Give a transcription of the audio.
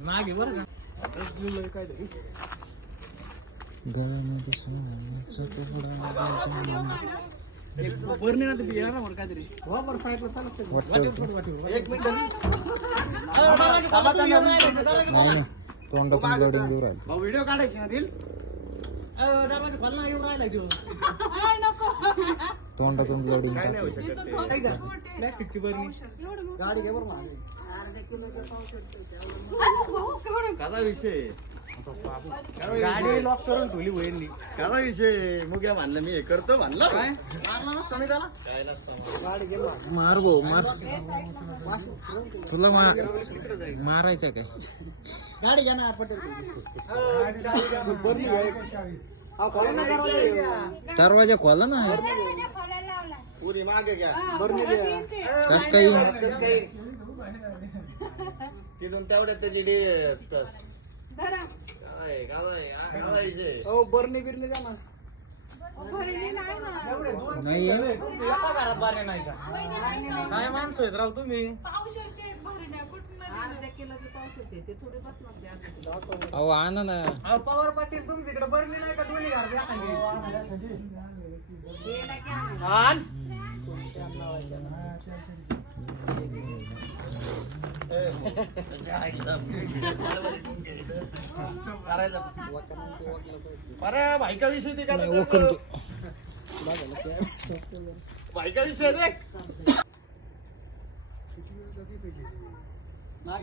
मागे बरं का गळ्यामध्ये सोन्याचा तुकडा बरं ना ते बिया ना काहीतरी साईडला चालत एक मिनिट नाही तोंडातून लोडिंग घेऊन राहिलं व्हिडिओ काढायची ना रील्स दरवाजा खोलना येऊन राहिला तोंडातून लोडिंग गाडी घे बरं काचा विषय गाडी लॉक करून ठेवली वहिनी काचा विषय मुग्या म्हणलं मी हे करतो म्हणलं काय मार भाऊ मार तुला मारायचं काय गाडी घ्या ना पटेल दरवाजा खोला ना पुरी मागे घ्या कस काही तिथून तेवढ्यात त्याची बरणी बिरणी द्या ना नाही घरात बारे नाही का काय माणसं आहेत राव तुम्ही अहो आणा ना पवार पाटील तुमच्याकडे बरणी नाही का दोन्ही घर अरे बायका विषय ते बायका विषय दे ना